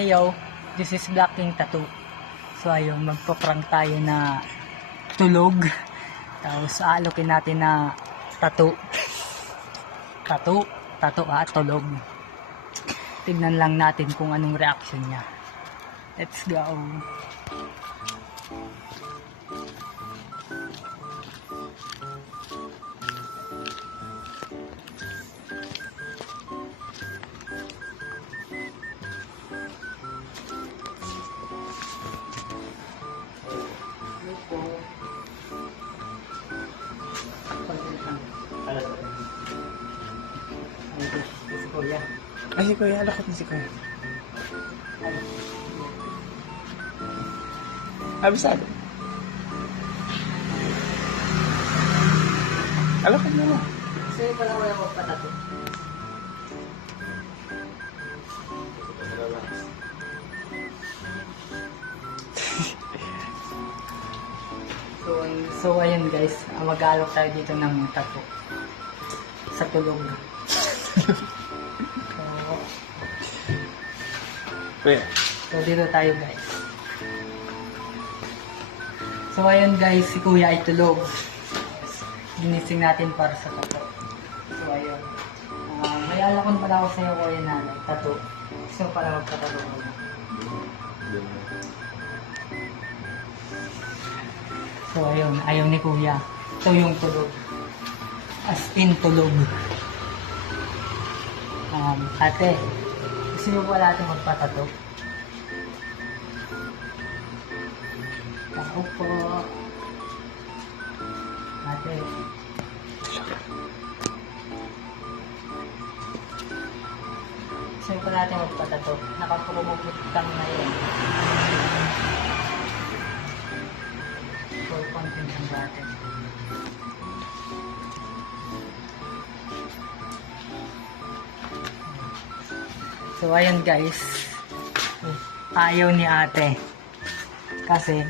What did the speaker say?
Heyo, this is Black King Tattoo. So ayun, magpa-prank tayo na tulog. Tapos aalokin natin na tattoo. Tattoo tulog. Tignan lang natin kung anong reaction niya. Let's go. Si Kuya. Ay, si Kuya. Alakot na si Kuya. Abisado. Alakot na lang. Sa'yo pala wala ko patato. So ayun guys, mag-aalok tayo dito ng tattoo sa tulog. Kuya. So dito tayo guys. So ayun guys, si Kuya ay tulog. Ginising natin para sa tattoo. So ayun. May alakon pala ako sa iyo Kuya na tattoo. Gusto mo pala magpatato mo na. So ayun, ayaw ni Kuya. Ito yung tulog. As in tulog. Ate, gusto niyo pala natin magpatato? Ako po. Ate. Gusto niyo pala natin magpatato? Nakapurumubot kami ngayon. For content ang natin. So ayun guys, ayaw ni ate kasi